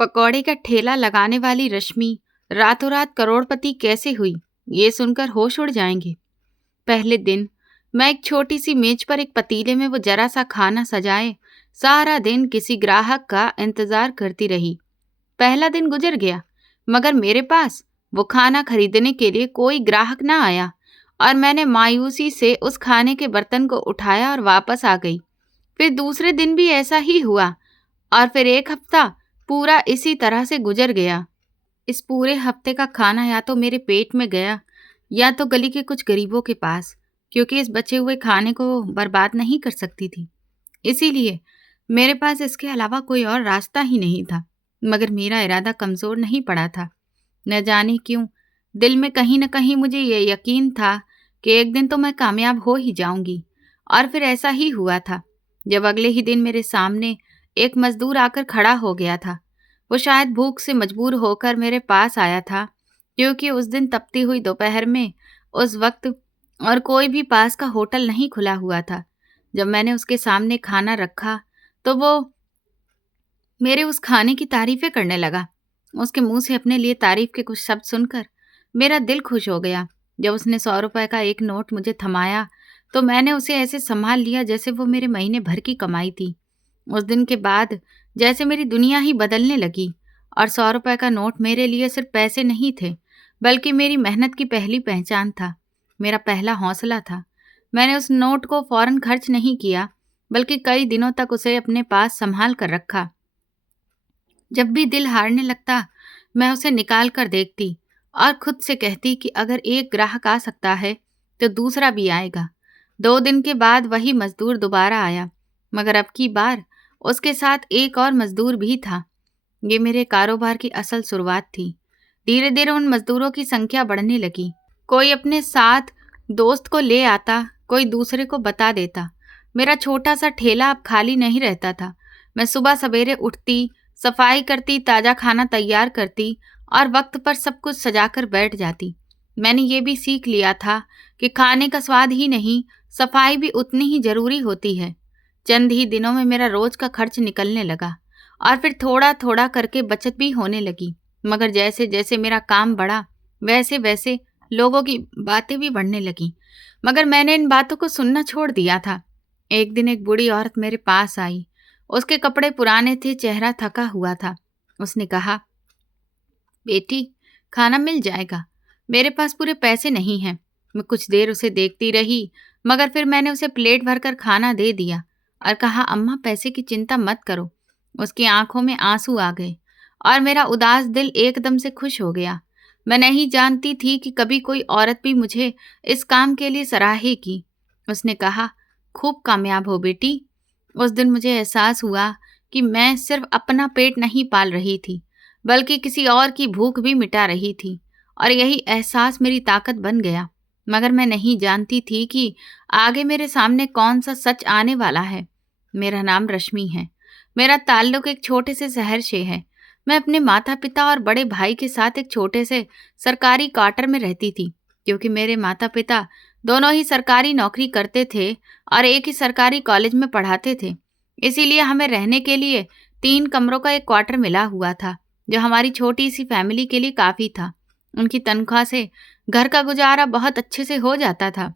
पकौड़े का ठेला लगाने वाली रश्मि रातों रात करोड़पति कैसे हुई, ये सुनकर होश उड़ जाएंगे। पहले दिन मैं एक छोटी सी मेज पर एक पतीले में वो जरा सा खाना सजाए सारा दिन किसी ग्राहक का इंतजार करती रही। पहला दिन गुजर गया, मगर मेरे पास वो खाना खरीदने के लिए कोई ग्राहक ना आया और मैंने मायूसी से उस खाने के बर्तन को उठाया और वापस आ गई। फिर दूसरे दिन भी ऐसा ही हुआ और फिर एक हफ्ता पूरा इसी तरह से गुजर गया। इस पूरे हफ्ते का खाना या तो मेरे पेट में गया या तो गली के कुछ गरीबों के पास, क्योंकि इस बचे हुए खाने को बर्बाद नहीं कर सकती थी। इसीलिए मेरे पास इसके अलावा कोई और रास्ता ही नहीं था। मगर मेरा इरादा कमज़ोर नहीं पड़ा था। न जाने क्यों दिल में कहीं न कहीं मुझे ये यकीन था कि एक दिन तो मैं कामयाब हो ही जाऊंगी। और फिर ऐसा ही हुआ था। जब अगले ही दिन मेरे सामने एक मजदूर आकर खड़ा हो गया था। वो शायद भूख से मजबूर होकर मेरे पास आया था, क्योंकि उस दिन तपती हुई दोपहर में उस वक्त और कोई भी पास का होटल नहीं खुला हुआ था। जब मैंने उसके सामने खाना रखा तो वो मेरे उस खाने की तारीफें करने लगा। उसके मुंह से अपने लिए तारीफ के कुछ शब्द सुनकर मेरा दिल खुश हो गया। जब उसने 100 रुपए का एक नोट मुझे थमाया तो मैंने उसे ऐसे संभाल लिया जैसे वो मेरे महीने भर की कमाई थी। उस दिन के बाद जैसे मेरी दुनिया ही बदलने लगी और 100 रुपए का नोट मेरे लिए सिर्फ पैसे नहीं थे, बल्कि मेरी मेहनत की पहली पहचान था, मेरा पहला हौसला था। मैंने उस नोट को फौरन खर्च नहीं किया, बल्कि कई दिनों तक उसे अपने पास संभाल कर रखा। जब भी दिल हारने लगता मैं उसे निकाल कर देखती और खुद से कहती कि अगर एक ग्राहक आ सकता है तो दूसरा भी आएगा। 2 दिन के बाद वही मजदूर दोबारा आया, मगर अब की बार उसके साथ एक और मजदूर भी था। ये मेरे कारोबार की असल शुरुआत थी। धीरे धीरे उन मजदूरों की संख्या बढ़ने लगी। कोई अपने साथ दोस्त को ले आता, कोई दूसरे को बता देता। मेरा छोटा सा ठेला अब खाली नहीं रहता था। मैं सुबह सवेरे उठती, सफाई करती, ताज़ा खाना तैयार करती और वक्त पर सब कुछ सजाकर बैठ जाती। मैंने ये भी सीख लिया था कि खाने का स्वाद ही नहीं, सफाई भी उतनी ही जरूरी होती है। चंद ही दिनों में मेरा रोज का खर्च निकलने लगा और फिर थोड़ा थोड़ा करके बचत भी होने लगी। मगर जैसे जैसे मेरा काम बढ़ा वैसे वैसे लोगों की बातें भी बढ़ने लगी, मगर मैंने इन बातों को सुनना छोड़ दिया था। एक दिन एक बूढ़ी औरत मेरे पास आई। उसके कपड़े पुराने थे, चेहरा थका हुआ था। उसने कहा, बेटी, खाना मिल जाएगा, मेरे पास पूरे पैसे नहीं हैं। मैं कुछ देर उसे देखती रही, मगर फिर मैंने उसे प्लेट भरकर खाना दे दिया और कहा, अम्मा, पैसे की चिंता मत करो। उसकी आंखों में आंसू आ गए और मेरा उदास दिल एकदम से खुश हो गया। मैं नहीं जानती थी कि कभी कोई औरत भी मुझे इस काम के लिए सराहेगी। उसने कहा, खूब कामयाब हो बेटी। उस दिन मुझे एहसास हुआ कि मैं सिर्फ अपना पेट नहीं पाल रही थी, बल्कि किसी और की भूख भी मिटा रही थी, और यही एहसास मेरी ताकत बन गया। मगर मैं नहीं जानती थी कि आगे मेरे सामने कौन सा सच आने वाला है। मेरा नाम रश्मि है। मेरा ताल्लुक एक छोटे से शहर से है। मैं अपने माता पिता और बड़े भाई के साथ एक छोटे से सरकारी क्वार्टर में रहती थी, क्योंकि मेरे माता पिता दोनों ही सरकारी नौकरी करते थे और एक ही सरकारी कॉलेज में पढ़ाते थे। इसीलिए हमें रहने के लिए 3 कमरों का एक क्वार्टर मिला हुआ था, जो हमारी छोटी सी फैमिली के लिए काफ़ी था। उनकी तनख्वाह से घर का गुजारा बहुत अच्छे से हो जाता था।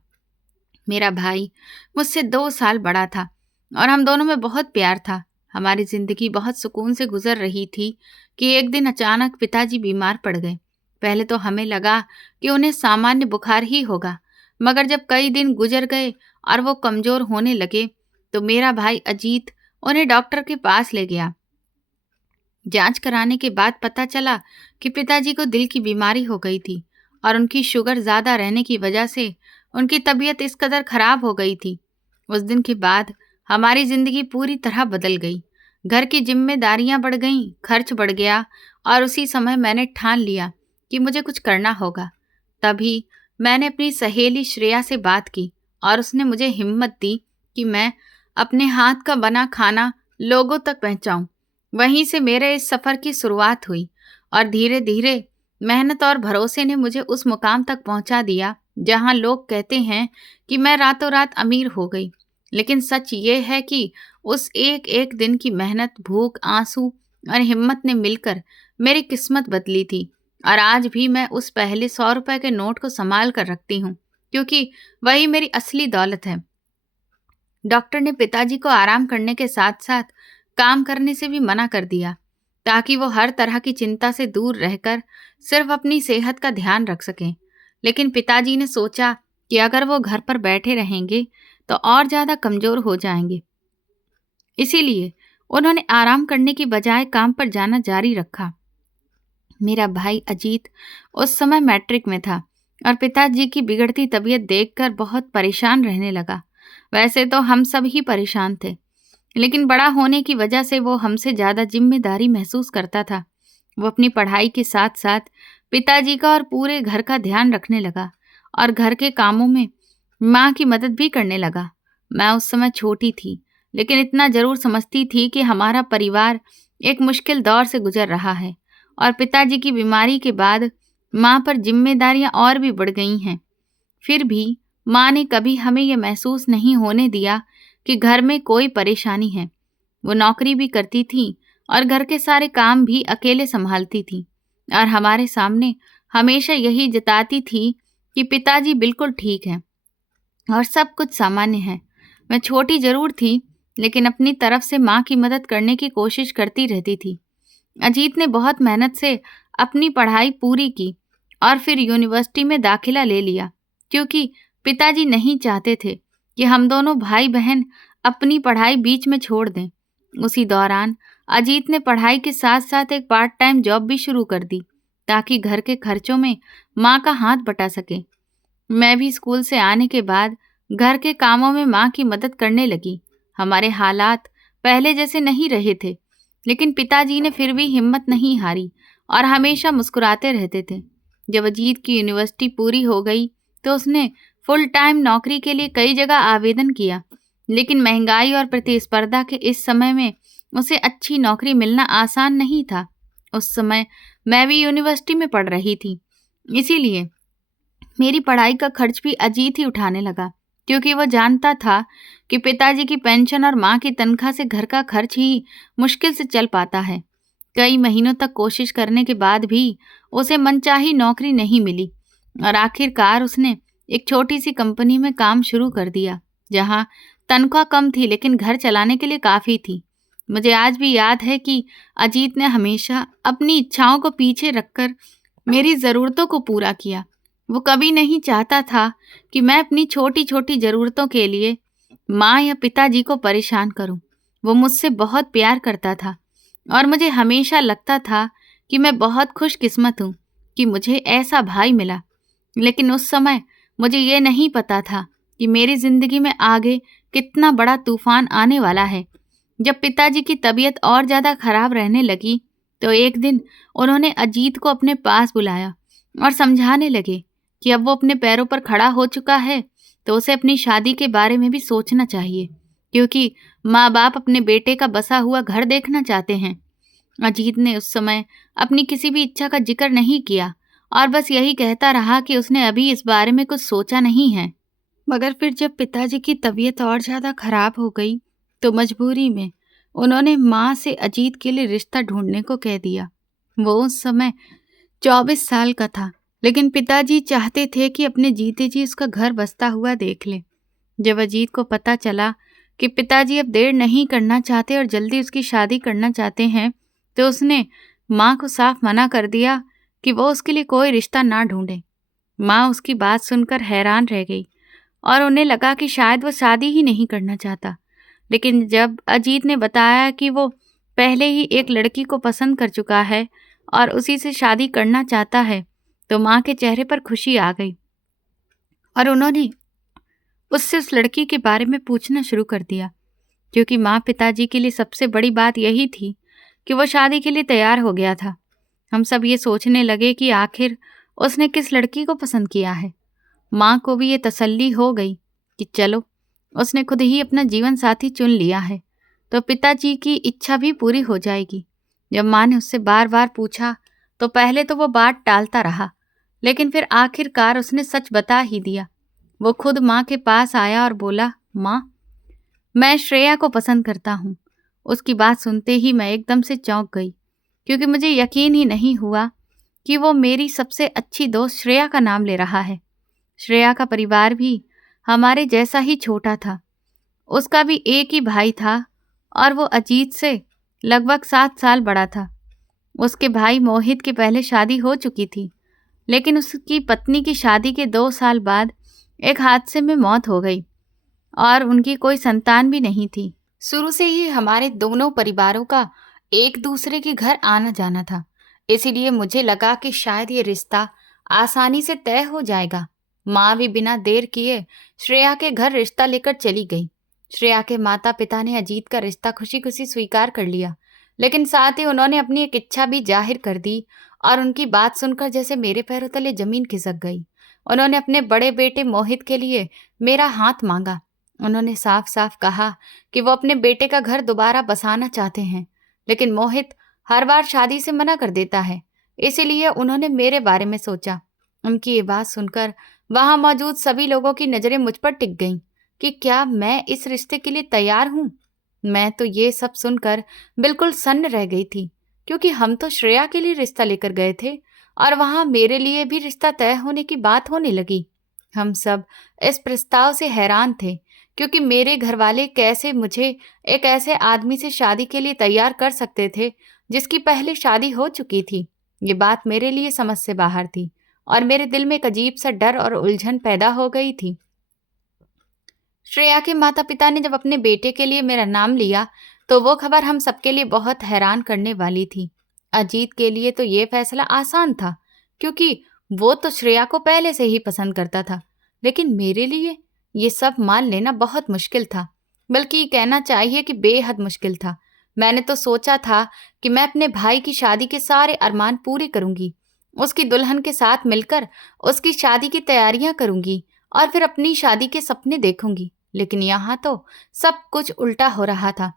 मेरा भाई मुझसे 2 साल बड़ा था और हम दोनों में बहुत प्यार था। हमारी जिंदगी बहुत सुकून से गुजर रही थी कि एक दिन अचानक पिताजी बीमार पड़ गए। पहले तो हमें लगा कि उन्हें सामान्य बुखार ही होगा, मगर जब कई दिन गुजर गए और वो कमज़ोर होने लगे तो मेरा भाई अजीत उन्हें डॉक्टर के पास ले गया। जांच कराने के बाद पता चला कि पिताजी को दिल की बीमारी हो गई थी और उनकी शुगर ज़्यादा रहने की वजह से उनकी तबीयत इस कदर ख़राब हो गई थी। उस दिन के बाद हमारी ज़िंदगी पूरी तरह बदल गई। घर की जिम्मेदारियां बढ़ गईं, खर्च बढ़ गया और उसी समय मैंने ठान लिया कि मुझे कुछ करना होगा। तभी मैंने अपनी सहेली श्रेया से बात की और उसने मुझे हिम्मत दी कि मैं अपने हाथ का बना खाना लोगों तक पहुंचाऊं। वहीं से मेरे इस सफ़र की शुरुआत हुई और धीरे धीरे मेहनत और भरोसे ने मुझे उस मुकाम तक पहुंचा दिया जहां लोग कहते हैं कि मैं रातों रात अमीर हो गई। लेकिन सच ये है कि उस एक एक दिन की मेहनत, भूख, आंसू और हिम्मत ने मिलकर मेरी किस्मत बदली थी। और आज भी मैं उस पहले 100 रुपए के नोट को संभाल कर रखती हूँ, क्योंकि वही मेरी असली दौलत है। डॉक्टर ने पिताजी को आराम करने के साथ साथ काम करने से भी मना कर दिया, ताकि वो हर तरह की चिंता से दूर रहकर सिर्फ अपनी सेहत का ध्यान रख सकें। लेकिन पिताजी ने सोचा कि अगर वो घर पर बैठे रहेंगे तो और ज़्यादा कमज़ोर हो जाएंगे। इसीलिए उन्होंने आराम करने की बजाय काम पर जाना जारी रखा। मेरा भाई अजीत उस समय मैट्रिक में था और पिताजी की बिगड़ती तबीयत देखकर बहुत परेशान रहने लगा। वैसे तो हम सब ही परेशान थे, लेकिन बड़ा होने की वजह से वो हमसे ज़्यादा जिम्मेदारी महसूस करता था। वो अपनी पढ़ाई के साथ साथ पिताजी का और पूरे घर का ध्यान रखने लगा और घर के कामों में माँ की मदद भी करने लगा। मैं उस समय छोटी थी, लेकिन इतना जरूर समझती थी कि हमारा परिवार एक मुश्किल दौर से गुजर रहा है और पिताजी की बीमारी के बाद माँ पर जिम्मेदारियां और भी बढ़ गई हैं। फिर भी माँ ने कभी हमें यह महसूस नहीं होने दिया कि घर में कोई परेशानी है। वो नौकरी भी करती थी और घर के सारे काम भी अकेले संभालती थी और हमारे सामने हमेशा यही जताती थी कि पिताजी बिल्कुल ठीक हैं और सब कुछ सामान्य है। मैं छोटी जरूर थी, लेकिन अपनी तरफ से माँ की मदद करने की कोशिश करती रहती थी। अजीत ने बहुत मेहनत से अपनी पढ़ाई पूरी की और फिर यूनिवर्सिटी में दाखिला ले लिया, क्योंकि पिताजी नहीं चाहते थे कि हम दोनों भाई बहन अपनी पढ़ाई बीच में छोड़ दें। उसी दौरान अजीत ने पढ़ाई के साथ साथ एक पार्ट टाइम जॉब भी शुरू कर दी, ताकि घर के खर्चों में माँ का हाथ बटा सके। मैं भी स्कूल से आने के बाद घर के कामों में माँ की मदद करने लगी। हमारे हालात पहले जैसे नहीं रहे थे, लेकिन पिताजी ने फिर भी हिम्मत नहीं हारी और हमेशा मुस्कुराते रहते थे। जब अजीत की यूनिवर्सिटी पूरी हो गई तो उसने फुल टाइम नौकरी के लिए कई जगह आवेदन किया, लेकिन महंगाई और प्रतिस्पर्धा के इस समय में उसे अच्छी नौकरी मिलना आसान नहीं था। उस समय मैं भी यूनिवर्सिटी में पढ़ रही थी, इसीलिए मेरी पढ़ाई का खर्च भी अजीत ही उठाने लगा, क्योंकि वो जानता था कि पिताजी की पेंशन और माँ की तनख्वाह से घर का खर्च ही मुश्किल से चल पाता है। कई महीनों तक कोशिश करने के बाद भी उसे मनचाही नौकरी नहीं मिली और आखिरकार उसने एक छोटी सी कंपनी में काम शुरू कर दिया, जहाँ तनख्वाह कम थी लेकिन घर चलाने के लिए काफ़ी थी। मुझे आज भी याद है कि अजीत ने हमेशा अपनी इच्छाओं को पीछे रखकर मेरी ज़रूरतों को पूरा किया। वो कभी नहीं चाहता था कि मैं अपनी छोटी छोटी ज़रूरतों के लिए माँ या पिताजी को परेशान करूं। वो मुझसे बहुत प्यार करता था और मुझे हमेशा लगता था कि मैं बहुत खुशकिस्मत हूँ कि मुझे ऐसा भाई मिला। लेकिन उस समय मुझे ये नहीं पता था कि मेरी ज़िंदगी में आगे कितना बड़ा तूफान आने वाला है। जब पिताजी की तबीयत और ज़्यादा खराब रहने लगी तो एक दिन उन्होंने अजीत को अपने पास बुलाया और समझाने लगे कि अब वो अपने पैरों पर खड़ा हो चुका है तो उसे अपनी शादी के बारे में भी सोचना चाहिए, क्योंकि माँ बाप अपने बेटे का बसा हुआ घर देखना चाहते हैं। अजीत ने उस समय अपनी किसी भी इच्छा का जिक्र नहीं किया और बस यही कहता रहा कि उसने अभी इस बारे में कुछ सोचा नहीं है। मगर फिर जब पिताजी की तबीयत और ज़्यादा खराब हो गई तो मजबूरी में उन्होंने माँ से अजीत के लिए रिश्ता ढूंढने को कह दिया। वो उस समय 24 साल का था, लेकिन पिताजी चाहते थे कि अपने जीते जी उसका घर बसता हुआ देख ले। जब अजीत को पता चला कि पिताजी अब देर नहीं करना चाहते और जल्दी उसकी शादी करना चाहते हैं, तो उसने माँ को साफ मना कर दिया कि वो उसके लिए कोई रिश्ता ना ढूंढे। माँ उसकी बात सुनकर हैरान रह गई और उन्हें लगा कि शायद वो शादी ही नहीं करना चाहता। लेकिन जब अजीत ने बताया कि वो पहले ही एक लड़की को पसंद कर चुका है और उसी से शादी करना चाहता है, तो माँ के चेहरे पर खुशी आ गई और उन्होंने उससे उस लड़की के बारे में पूछना शुरू कर दिया, क्योंकि माँ पिताजी के लिए सबसे बड़ी बात यही थी कि वो शादी के लिए तैयार हो गया था। हम सब ये सोचने लगे कि आखिर उसने किस लड़की को पसंद किया है। माँ को भी ये तसल्ली हो गई कि चलो उसने खुद ही अपना जीवन साथी चुन लिया है, तो पिताजी की इच्छा भी पूरी हो जाएगी। जब माँ ने उससे बार बार पूछा तो पहले तो वो बात टालता रहा, लेकिन फिर आखिरकार उसने सच बता ही दिया। वो खुद माँ के पास आया और बोला, माँ, मैं श्रेया को पसंद करता हूँ उसकी बात सुनते ही मैं एकदम से चौंक गई, क्योंकि मुझे यकीन ही नहीं हुआ कि वो मेरी सबसे अच्छी दोस्त श्रेया का नाम ले रहा है। श्रेया का परिवार भी हमारे जैसा ही छोटा था। उसका भी एक ही भाई था और वो अजीत से लगभग 7 साल बड़ा था। उसके भाई मोहित की पहले शादी हो चुकी थी, लेकिन उसकी पत्नी की शादी के 2 साल बाद एक हादसे में मौत हो गई और उनकी कोई संतान भी नहीं थी। शुरू से ही हमारे दोनों परिवारों का एक दूसरे के घर आना जाना था, इसीलिए मुझे लगा कि शायद ये रिश्ता आसानी से तय हो जाएगा। माँ भी बिना देर किए श्रेया के घर रिश्ता लेकर चली गई। श्रेया के माता पिता ने अजीत का रिश्ता खुशी खुशी स्वीकार कर लिया, लेकिन साथ ही उन्होंने अपनी एक इच्छा भी जाहिर कर दी और उनकी बात सुनकर जैसे मेरे पैरों तले जमीन खिसक गई। उन्होंने अपने बड़े बेटे मोहित के लिए मेरा हाथ मांगा। उन्होंने साफ साफ कहा कि वो अपने बेटे का घर दोबारा बसाना चाहते हैं, लेकिन मोहित हर बार शादी से मना कर देता है, इसीलिए उन्होंने मेरे बारे में सोचा। उनकी ये बात सुनकर वहां मौजूद सभी लोगों की नजरें मुझ पर टिक गईं कि क्या मैं इस रिश्ते के लिए तैयार हूं। मैं तो ये सब सुनकर बिल्कुल सन्न रह गई थी, क्योंकि हम तो श्रेया के लिए रिश्ता लेकर गए थे और वहां मेरे लिए भी रिश्ता तय होने की बात होने लगी। हम सब इस प्रस्ताव से हैरान थे, क्योंकि मेरे घर वाले कैसे मुझे एक ऐसे आदमी से शादी के लिए तैयार कर सकते थे जिसकी पहले शादी हो चुकी थी। ये बात मेरे लिए समझ से बाहर थी और मेरे दिल में एक अजीब सा डर और उलझन पैदा हो गई थी। श्रेया के माता पिता ने जब अपने बेटे के लिए मेरा नाम लिया तो वो खबर हम सबके लिए बहुत हैरान करने वाली थी। अजीत के लिए तो ये फैसला आसान था, क्योंकि वो तो श्रेया को पहले से ही पसंद करता था, लेकिन मेरे लिए ये सब मान लेना बहुत मुश्किल था, बल्कि कहना चाहिए कि बेहद मुश्किल था। मैंने तो सोचा था कि मैं अपने भाई की शादी के सारे अरमान पूरे करूंगी, उसकी दुल्हन के साथ मिलकर उसकी शादी की तैयारियां करूंगी और फिर अपनी शादी के सपने देखूंगी, लेकिन यहाँ तो सब कुछ उल्टा हो रहा था।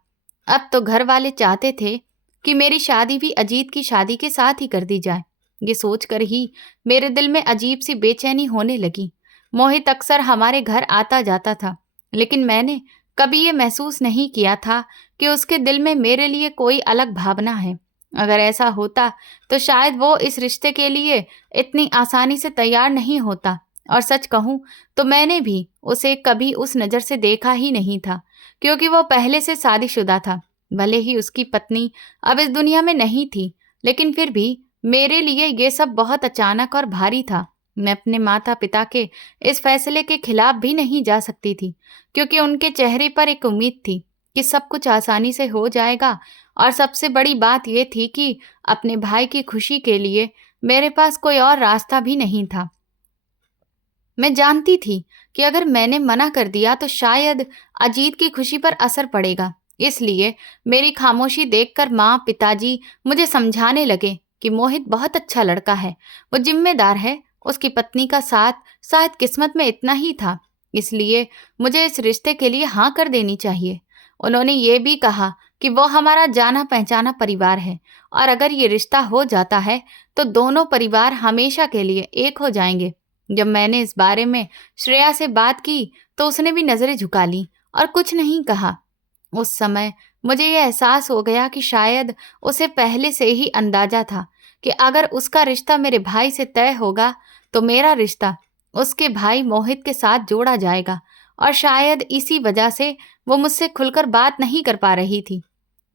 अब तो घर वाले चाहते थे कि मेरी शादी भी अजीत की शादी के साथ ही कर दी जाए। ये सोचकर ही मेरे दिल में अजीब सी बेचैनी होने लगी। मोहित अक्सर हमारे घर आता जाता था, लेकिन मैंने कभी ये महसूस नहीं किया था कि उसके दिल में मेरे लिए कोई अलग भावना है। अगर ऐसा होता तो शायद वो इस रिश्ते के लिए इतनी आसानी से तैयार नहीं होता। और सच कहूं तो मैंने भी उसे कभी उस नज़र से देखा ही नहीं था, क्योंकि वो पहले से शादीशुदा था। भले ही उसकी पत्नी अब इस दुनिया में नहीं थी, लेकिन फिर भी मेरे लिए ये सब बहुत अचानक और भारी था। मैं अपने माता पिता के इस फैसले के खिलाफ भी नहीं जा सकती थी, क्योंकि उनके चेहरे पर एक उम्मीद थी कि सब कुछ आसानी से हो जाएगा, और सबसे बड़ी बात यह थी कि अपने भाई की खुशी के लिए मेरे पास कोई और रास्ता भी नहीं था। मैं जानती थी कि अगर मैंने मना कर दिया तो शायद अजीत की खुशी पर असर पड़ेगा, इसलिए मेरी खामोशी देखकर माँ पिताजी मुझे समझाने लगे कि मोहित बहुत अच्छा लड़का है, वो जिम्मेदार है, उसकी पत्नी का साथ शायद किस्मत में इतना ही था, इसलिए मुझे इस रिश्ते के लिए हाँ कर देनी चाहिए। उन्होंने ये भी कहा कि वो हमारा जाना पहचाना परिवार है और अगर ये रिश्ता हो जाता है तो दोनों परिवार हमेशा के लिए एक हो जाएंगे। जब मैंने इस बारे में श्रेया से बात की तो उसने भी नजरें झुका ली और कुछ नहीं कहा। उस समय मुझे यह एहसास हो गया कि शायद उसे पहले से ही अंदाजा था कि अगर उसका रिश्ता मेरे भाई से तय होगा तो मेरा रिश्ता उसके भाई मोहित के साथ जोड़ा जाएगा, और शायद इसी वजह से वो मुझसे खुलकर बात नहीं कर पा रही थी।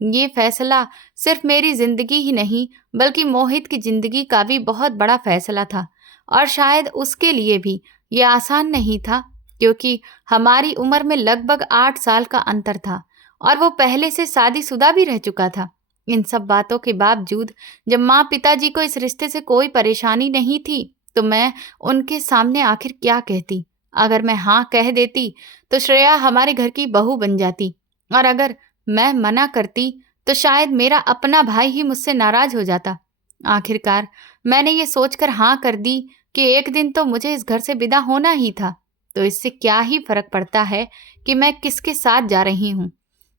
ये फैसला सिर्फ मेरी जिंदगी ही नहीं बल्कि मोहित की जिंदगी का भी बहुत बड़ा फैसला था, और शायद उसके लिए भी ये आसान नहीं था, क्योंकि हमारी उम्र में लगभग 8 साल का अंतर था और वो पहले से शादीशुदा भी रह चुका था। इन सब बातों के बावजूद जब माँ पिताजी को इस रिश्ते से कोई परेशानी नहीं थी तो मैं उनके सामने आखिर क्या कहती। अगर मैं हाँ कह देती तो श्रेया हमारे घर की बहू बन जाती, और अगर मैं मना करती तो शायद मेरा अपना भाई ही मुझसे नाराज हो जाता। आखिरकार मैंने ये सोचकर हाँ कर दी कि एक दिन तो मुझे इस घर से विदा होना ही था, तो इससे क्या ही फर्क पड़ता है कि मैं किसके साथ जा रही हूँ।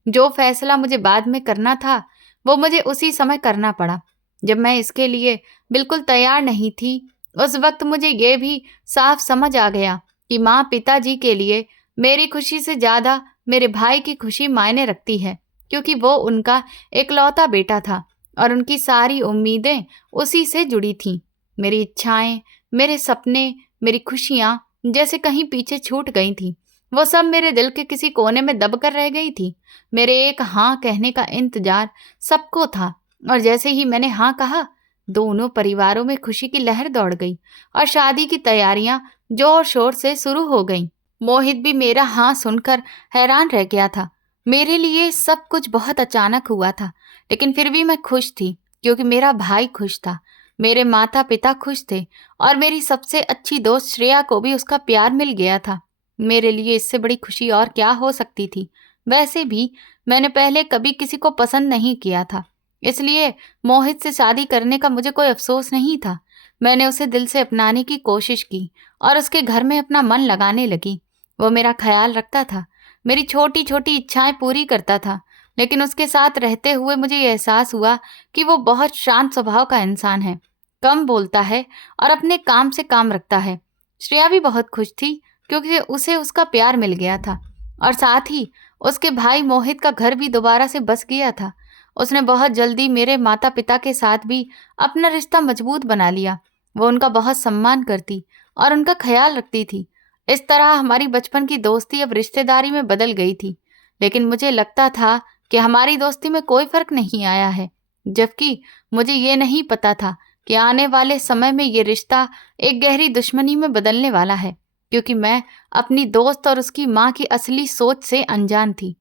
जो फैसला मुझे बाद में करना था वो मुझे उसी समय करना पड़ा जब मैं इसके लिए बिल्कुल तैयार नहीं थी। उस वक्त मुझे ये भी साफ समझ आ गया कि माँ पिताजी के लिए मेरी खुशी से ज़्यादा मेरे भाई की खुशी मायने रखती है, क्योंकि वो उनका इकलौता बेटा था और उनकी सारी उम्मीदें उसी से जुड़ी थीं। मेरी इच्छाएं, मेरे सपने, मेरी खुशियां जैसे कहीं पीछे छूट गई थीं। वो सब मेरे दिल के किसी कोने में दब कर रह गई थी। मेरे एक हाँ कहने का इंतजार सबको था और जैसे ही मैंने हाँ कहा, दोनों परिवारों में खुशी की लहर दौड़ गई और शादी की तैयारियां जोर शोर से शुरू हो गईं। मोहित भी मेरा हाँ सुनकर हैरान रह गया था। मेरे लिए सब कुछ बहुत अचानक हुआ था, लेकिन फिर भी मैं खुश थी क्योंकि मेरा भाई खुश था, मेरे माता पिता खुश थे और मेरी सबसे अच्छी दोस्त श्रेया को भी उसका प्यार मिल गया था। मेरे लिए इससे बड़ी खुशी और क्या हो सकती थी। वैसे भी मैंने पहले कभी किसी को पसंद नहीं किया था, इसलिए मोहित से शादी करने का मुझे कोई अफसोस नहीं था। मैंने उसे दिल से अपनाने की कोशिश की और उसके घर में अपना मन लगाने लगी। वो मेरा ख्याल रखता था, मेरी छोटी छोटी इच्छाएं पूरी करता था, लेकिन उसके साथ रहते हुए मुझे ये एहसास हुआ कि वो बहुत शांत स्वभाव का इंसान है, कम बोलता है और अपने काम से काम रखता है। श्रेया भी बहुत खुश थी क्योंकि उसे उसका प्यार मिल गया था और साथ ही उसके भाई मोहित का घर भी दोबारा से बस गया था। उसने बहुत जल्दी मेरे माता पिता के साथ भी अपना रिश्ता मजबूत बना लिया। वो उनका बहुत सम्मान करती और उनका ख्याल रखती थी। इस तरह हमारी बचपन की दोस्ती अब रिश्तेदारी में बदल गई थी, लेकिन मुझे लगता था कि हमारी दोस्ती में कोई फर्क नहीं आया है, जबकि मुझे ये नहीं पता था कि आने वाले समय में ये रिश्ता एक गहरी दुश्मनी में बदलने वाला है, क्योंकि मैं अपनी दोस्त और उसकी माँ की असली सोच से अनजान थी।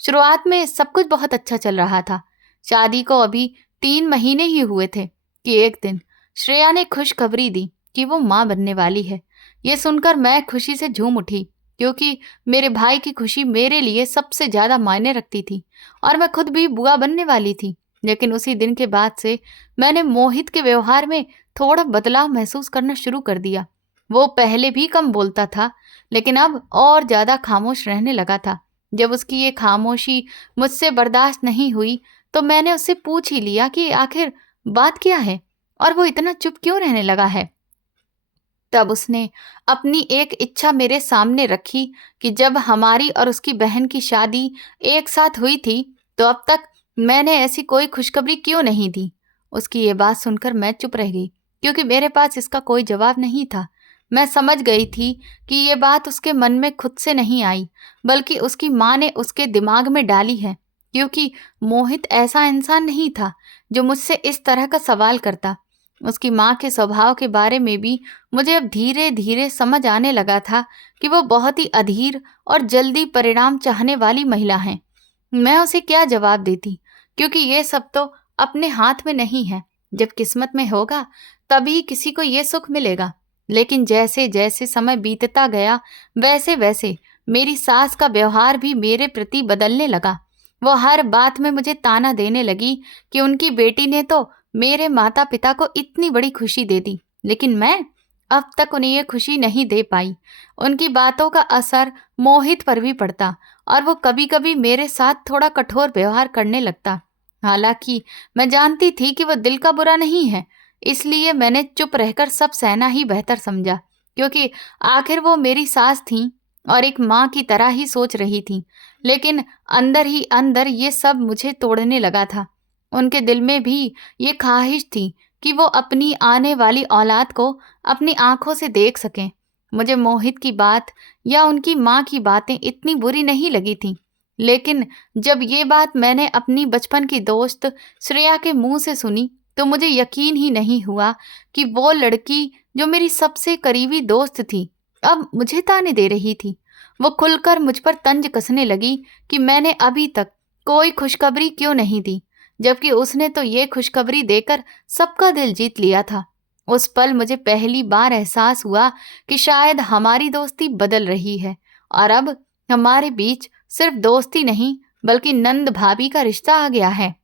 शुरुआत में सब कुछ बहुत अच्छा चल रहा था। शादी को अभी 3 महीने ही हुए थे कि एक दिन श्रेया ने खुशखबरी दी कि वो माँ बनने वाली है। ये सुनकर मैं खुशी से झूम उठी, क्योंकि मेरे भाई की खुशी मेरे लिए सबसे ज्यादा मायने रखती थी और मैं खुद भी बुआ बनने वाली थी। लेकिन उसी दिन के बाद से मैंने मोहित के व्यवहार में थोड़ा बदलाव महसूस करना शुरू कर दिया। वो पहले भी कम बोलता था, लेकिन अब और ज्यादा खामोश रहने लगा था। जब उसकी ये खामोशी मुझसे बर्दाश्त नहीं हुई तो मैंने उससे पूछ ही लिया कि आखिर बात क्या है और वो इतना चुप क्यों रहने लगा है। तब उसने अपनी एक इच्छा मेरे सामने रखी कि जब हमारी और उसकी बहन की शादी एक साथ हुई थी तो अब तक मैंने ऐसी कोई खुशखबरी क्यों नहीं दी। उसकी ये बात सुनकर मैं चुप रह गई, क्योंकि मेरे पास इसका कोई जवाब नहीं था। मैं समझ गई थी कि ये बात उसके मन में खुद से नहीं आई, बल्कि उसकी माँ ने उसके दिमाग में डाली है, क्योंकि मोहित ऐसा इंसान नहीं था जो मुझसे इस तरह का सवाल करता। उसकी माँ के स्वभाव के बारे में भी मुझे अब धीरे धीरे समझ आने लगा था कि वो बहुत ही अधीर और जल्दी परिणाम चाहने वाली महिला है। मैं उसे क्या जवाब देती, क्योंकि ये सब तो अपने हाथ में नहीं है। जब किस्मत में होगा तभी किसी को ये सुख मिलेगा। लेकिन जैसे जैसे समय बीतता गया वैसे वैसे मेरी सास का व्यवहार भी मेरे प्रति बदलने लगा। वो हर बात में मुझे ताना देने लगी कि उनकी बेटी ने तो मेरे माता पिता को इतनी बड़ी खुशी दे दी, लेकिन मैं अब तक उन्हें ये खुशी नहीं दे पाई। उनकी बातों का असर मोहित पर भी पड़ता और वो कभी कभी मेरे साथ थोड़ा कठोर व्यवहार करने लगता। हालांकि मैं जानती थी कि वो दिल का बुरा नहीं है, इसलिए मैंने चुप रहकर सब सहना ही बेहतर समझा, क्योंकि आखिर वो मेरी सास थी और एक माँ की तरह ही सोच रही थी। लेकिन अंदर ही अंदर ये सब मुझे तोड़ने लगा था। उनके दिल में भी ये ख्वाहिश थी कि वो अपनी आने वाली औलाद को अपनी आंखों से देख सकें। मुझे मोहित की बात या उनकी माँ की बातें इतनी बुरी नहीं लगी थी, लेकिन जब ये बात मैंने अपनी बचपन की दोस्त श्रेया के मुंह से सुनी तो मुझे यकीन ही नहीं हुआ कि वो लड़की जो मेरी सबसे करीबी दोस्त थी अब मुझे ताने दे रही थी। वो खुलकर मुझ पर तंज कसने लगी कि मैंने अभी तक कोई खुशखबरी क्यों नहीं दी, जबकि उसने तो ये खुशखबरी देकर सबका दिल जीत लिया था। उस पल मुझे पहली बार एहसास हुआ कि शायद हमारी दोस्ती बदल रही है और अब हमारे बीच सिर्फ दोस्ती नहीं बल्कि नंद भाभी का रिश्ता आ गया है।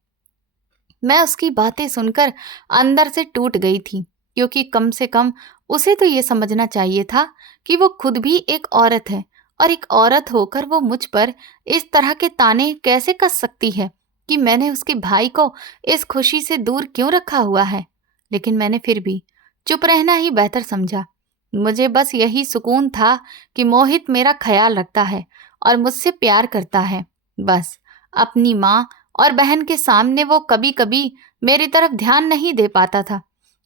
मैं उसकी बातें सुनकर अंदर से टूट गई थी, क्योंकि कम से कम उसे तो ये समझना चाहिए था कि वो खुद भी एक औरत है और एक औरत होकर वो मुझ पर इस तरह के ताने कैसे कस सकती है कि मैंने उसके भाई को इस खुशी से दूर क्यों रखा हुआ है। लेकिन मैंने फिर भी चुप रहना ही बेहतर समझा। मुझे बस यही सुकून था कि मोहित मेरा ख्याल रखता है और मुझसे प्यार करता है। बस अपनी माँ और बहन के सामने वो कभी कभी मेरी तरफ ध्यान नहीं दे पाता था।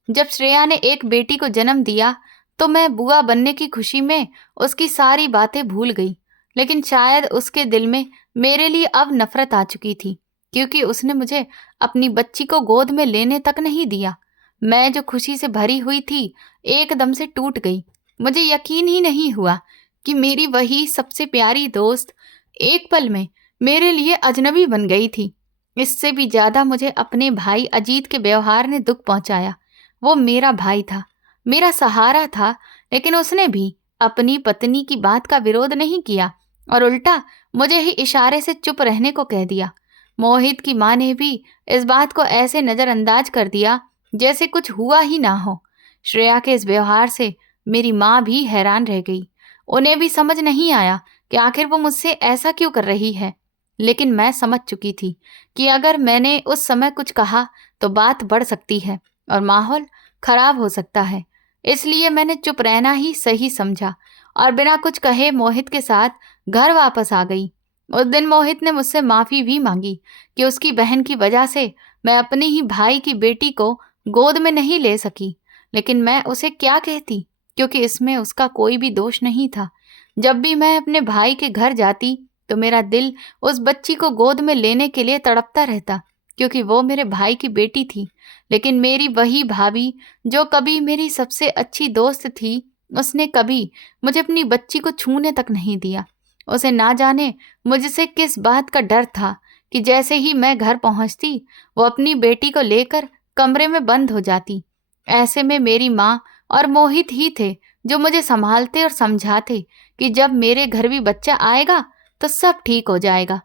जब श्रेया ने एक बेटी को जन्म दिया तो मैं बुआ बनने की खुशी में उसकी सारी बातें भूल गई। लेकिन शायद उसके दिल में मेरे लिए अब नफरत आ चुकी थी, क्योंकि उसने मुझे अपनी बच्ची को गोद में लेने तक नहीं दिया। मैं जो खुशी से भरी हुई थी एकदम से टूट गई। मुझे यकीन ही नहीं हुआ कि मेरी वही सबसे प्यारी दोस्त एक पल में मेरे लिए अजनबी बन गई थी। इससे भी ज्यादा मुझे अपने भाई अजीत के व्यवहार ने दुख पहुंचाया। वो मेरा भाई था, मेरा सहारा था, लेकिन उसने भी अपनी पत्नी की बात का विरोध नहीं किया और उल्टा मुझे ही इशारे से चुप रहने को कह दिया। मोहित की माँ ने भी इस बात को ऐसे नजरअंदाज कर दिया जैसे कुछ हुआ ही ना हो। श्रेया के इस व्यवहार से मेरी माँ भी हैरान रह गई। उन्हें भी समझ नहीं आया कि आखिर वो मुझसे ऐसा क्यों कर रही है। लेकिन मैं समझ चुकी थी कि अगर मैंने उस समय कुछ कहा तो बात बढ़ सकती है और माहौल खराब हो सकता है। इसलिए मैंने चुप रहना ही सही समझा और बिना कुछ कहे मोहित के साथ घर वापस आ गई। उस दिन मोहित ने मुझसे माफी भी मांगी कि उसकी बहन की वजह से मैं अपने ही भाई की बेटी को गोद में नहीं ले सकी। लेकिन मैं उसे क्या कहती, क्योंकि इसमें उसका कोई भी दोष नहीं था। जब भी मैं अपने भाई के घर जाती तो मेरा दिल उस बच्ची को गोद में लेने के लिए तड़पता रहता, क्योंकि वो मेरे भाई की बेटी थी। लेकिन मेरी वही भाभी जो कभी मेरी सबसे अच्छी दोस्त थी, उसने कभी मुझे अपनी बच्ची को छूने तक नहीं दिया। उसे ना जाने मुझसे किस बात का डर था कि जैसे ही मैं घर पहुंचती वो अपनी बेटी को लेकर कमरे में बंद हो जाती। ऐसे में मेरी माँ और मोहित ही थे जो मुझे संभालते और समझाते कि जब मेरे घर भी बच्चा आएगा तो सब ठीक हो जाएगा।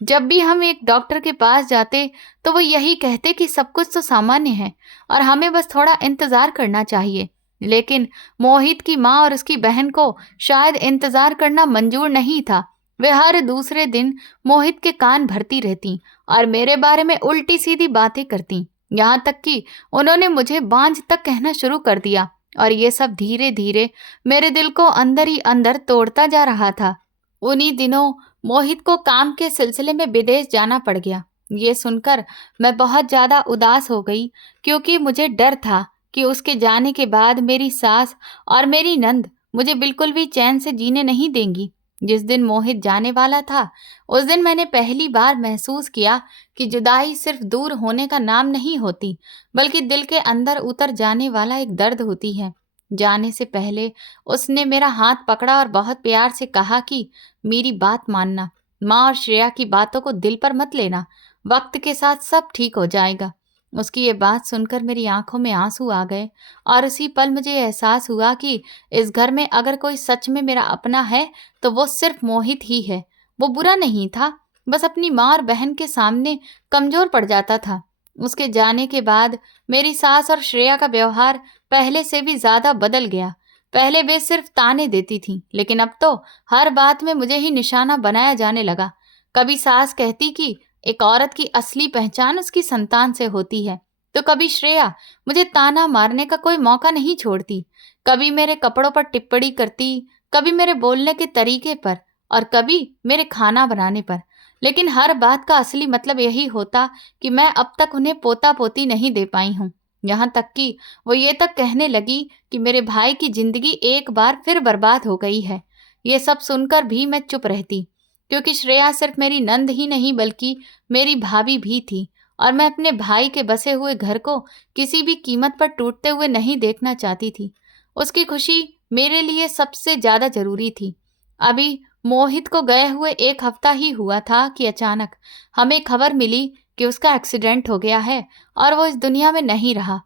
जब भी हम एक डॉक्टर के पास जाते तो वो यही कहते कि सब कुछ तो सामान्य है और हमें बस थोड़ा इंतजार करना चाहिए। लेकिन मोहित की माँ और उसकी बहन को शायद इंतजार करना मंजूर नहीं था। वे हर दूसरे दिन मोहित के कान भरती रहती और मेरे बारे में उल्टी सीधी बातें करती। यहाँ तक कि उन्होंने मुझे बांझ तक कहना शुरू कर दिया और ये सब धीरे धीरे मेरे दिल को अंदर ही अंदर तोड़ता जा रहा था। उन्हीं दिनों मोहित को काम के सिलसिले में विदेश जाना पड़ गया। ये सुनकर मैं बहुत ज्यादा उदास हो गई, क्योंकि मुझे डर था कि उसके जाने के बाद मेरी सास और मेरी नंद मुझे बिल्कुल भी चैन से जीने नहीं देंगी। जिस दिन मोहित जाने वाला था उस दिन मैंने पहली बार महसूस किया कि जुदाई सिर्फ दूर होने का नाम नहीं होती, बल्कि दिल के अंदर उतर जाने वाला एक दर्द होती है। जाने से पहले उसने मेरा हाथ पकड़ा और बहुत प्यार से कहा कि मेरी बात मानना, माँ और श्रेया की बातों को दिल पर मत लेना, वक्त के साथ सब ठीक हो जाएगा। उसकी ये बात सुनकर मेरी आंखों में आंसू आ गए और उसी पल मुझे एहसास हुआ कि इस घर में अगर कोई सच में मेरा अपना है तो वो सिर्फ मोहित ही है। वो बुरा नहीं था, बस अपनी माँ और बहन के सामने कमजोर पड़ जाता था। उसके जाने के बाद मेरी सास और श्रेया का व्यवहार पहले से भी ज्यादा बदल गया। पहले वे सिर्फ ताने देती थीं, लेकिन अब तो हर बात में मुझे ही निशाना बनाया जाने लगा। कभी सास कहती कि एक औरत की असली पहचान उसकी संतान से होती है, तो कभी श्रेया मुझे ताना मारने का कोई मौका नहीं छोड़ती। कभी मेरे कपड़ों पर टिप्पणी करती, कभी मेरे बोलने के तरीके पर और कभी मेरे खाना बनाने पर। लेकिन हर बात का असली मतलब यही होता कि मैं अब तक उन्हें पोता पोती नहीं दे पाई हूँ। यहाँ तक कि वो ये तक कहने लगी कि मेरे भाई की जिंदगी एक बार फिर बर्बाद हो गई है। ये सब सुनकर भी मैं चुप रहती, क्योंकि श्रेया सिर्फ मेरी नंद ही नहीं बल्कि मेरी भाभी भी थी और मैं अपने भाई के बसे हुए घर को किसी भी कीमत पर टूटते हुए नहीं देखना चाहती थी। उसकी खुशी मेरे लिए सबसे ज्यादा जरूरी थी। अभी मोहित को गए हुए एक हफ्ता ही हुआ था कि अचानक हमें खबर मिली कि उसका एक्सीडेंट हो गया है और वो इस दुनिया में नहीं रहा।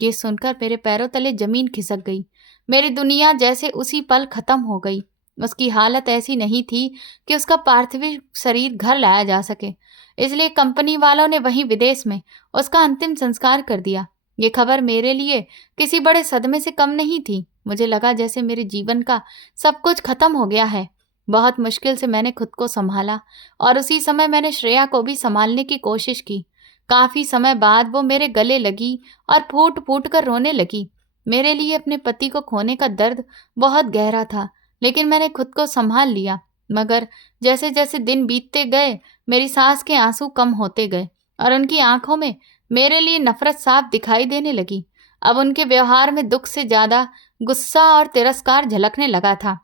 ये सुनकर मेरे पैरों तले जमीन खिसक गई। मेरी दुनिया जैसे उसी पल खत्म हो गई। उसकी हालत ऐसी नहीं थी कि उसका पार्थिव शरीर घर लाया जा सके, इसलिए कंपनी वालों ने वहीं विदेश में उसका अंतिम संस्कार कर दिया। ये खबर मेरे लिए किसी बड़े सदमे से कम नहीं थी। मुझे लगा जैसे मेरे जीवन का सब कुछ खत्म हो गया है। बहुत मुश्किल से मैंने खुद को संभाला और उसी समय मैंने श्रेया को भी संभालने की कोशिश की। काफी समय बाद वो मेरे गले लगी और फूट फूट कर रोने लगी। मेरे लिए अपने पति को खोने का दर्द बहुत गहरा था, लेकिन मैंने खुद को संभाल लिया। मगर जैसे जैसे दिन बीतते गए मेरी सास के आंसू कम होते गए और उनकी आंखों में मेरे लिए नफरत साफ दिखाई देने लगी। अब उनके व्यवहार में दुख से ज्यादा गुस्सा और तिरस्कार झलकने लगा था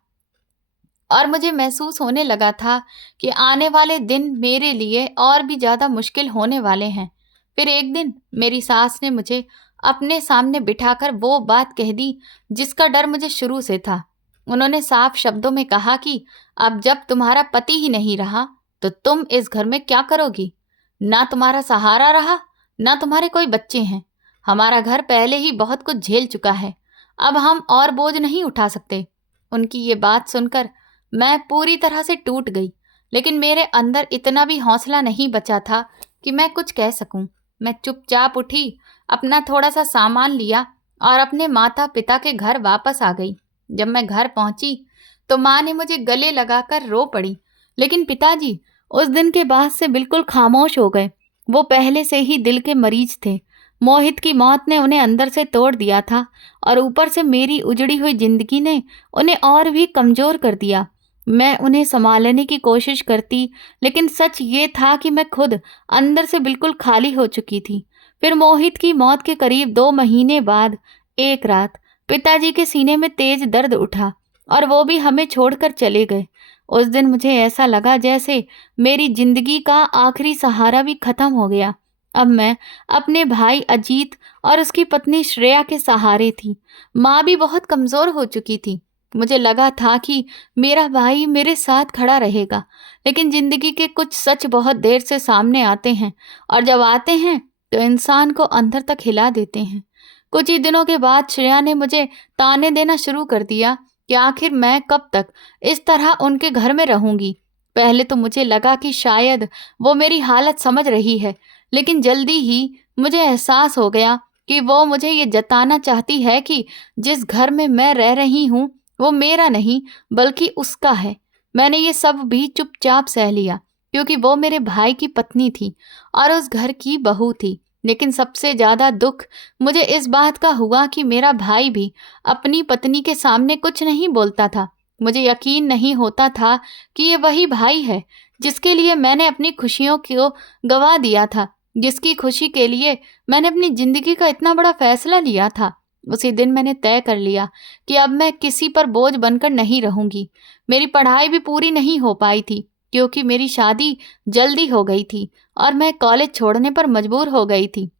और मुझे महसूस होने लगा था कि आने वाले दिन मेरे लिए और भी ज्यादा मुश्किल होने वाले हैं। फिर एक दिन मेरी सास ने मुझे अपने सामने बिठाकर वो बात कह दी जिसका डर मुझे शुरू से था। उन्होंने साफ शब्दों में कहा कि अब जब तुम्हारा पति ही नहीं रहा तो तुम इस घर में क्या करोगी? ना तुम्हारा सहारा रहा, ना तुम्हारे कोई बच्चे हैं। हमारा घर पहले ही बहुत कुछ झेल चुका है, अब हम और बोझ नहीं उठा सकते। उनकी ये बात सुनकर मैं पूरी तरह से टूट गई, लेकिन मेरे अंदर इतना भी हौसला नहीं बचा था कि मैं कुछ कह सकूं। मैं चुपचाप उठी, अपना थोड़ा सा सामान लिया और अपने माता पिता के घर वापस आ गई। जब मैं घर पहुंची तो माँ ने मुझे गले लगाकर रो पड़ी, लेकिन पिताजी उस दिन के बाद से बिल्कुल खामोश हो गए। वो पहले से ही दिल के मरीज थे। मोहित की मौत ने उन्हें अंदर से तोड़ दिया था और ऊपर से मेरी उजड़ी हुई जिंदगी ने उन्हें और भी कमजोर कर दिया। मैं उन्हें संभालने की कोशिश करती, लेकिन सच ये था कि मैं खुद अंदर से बिल्कुल खाली हो चुकी थी। फिर मोहित की मौत के करीब 2 महीने बाद एक रात पिताजी के सीने में तेज दर्द उठा और वो भी हमें छोड़कर चले गए। उस दिन मुझे ऐसा लगा जैसे मेरी जिंदगी का आखिरी सहारा भी खत्म हो गया। अब मैं अपने भाई अजीत और उसकी पत्नी श्रेया के सहारे थी। माँ भी बहुत कमजोर हो चुकी थी। मुझे लगा था कि मेरा भाई मेरे साथ खड़ा रहेगा, लेकिन जिंदगी के कुछ सच बहुत देर से सामने आते हैं और जब आते हैं तो इंसान को अंदर तक हिला देते हैं। कुछ ही दिनों के बाद श्रेया ने मुझे ताने देना शुरू कर दिया कि आखिर मैं कब तक इस तरह उनके घर में रहूंगी। पहले तो मुझे लगा कि शायद वो मेरी हालत समझ रही है, लेकिन जल्दी ही मुझे एहसास हो गया कि वो मुझे ये जताना चाहती है कि जिस घर में मैं रह रही हूँ वो मेरा नहीं बल्कि उसका है। मैंने ये सब भी चुपचाप सह लिया, क्योंकि वो मेरे भाई की पत्नी थी और उस घर की बहू थी। लेकिन सबसे ज्यादा दुख मुझे इस बात का हुआ कि मेरा भाई भी अपनी पत्नी के सामने कुछ नहीं बोलता था। मुझे यकीन नहीं होता था कि ये वही भाई है जिसके लिए मैंने अपनी खुशियों को गवा दिया था, जिसकी खुशी के लिए मैंने अपनी जिंदगी का इतना बड़ा फैसला लिया था। उसी दिन मैंने तय कर लिया कि अब मैं किसी पर बोझ बनकर नहीं रहूंगी। मेरी पढ़ाई भी पूरी नहीं हो पाई थी क्योंकि मेरी शादी जल्दी हो गई थी और मैं कॉलेज छोड़ने पर मजबूर हो गई थी।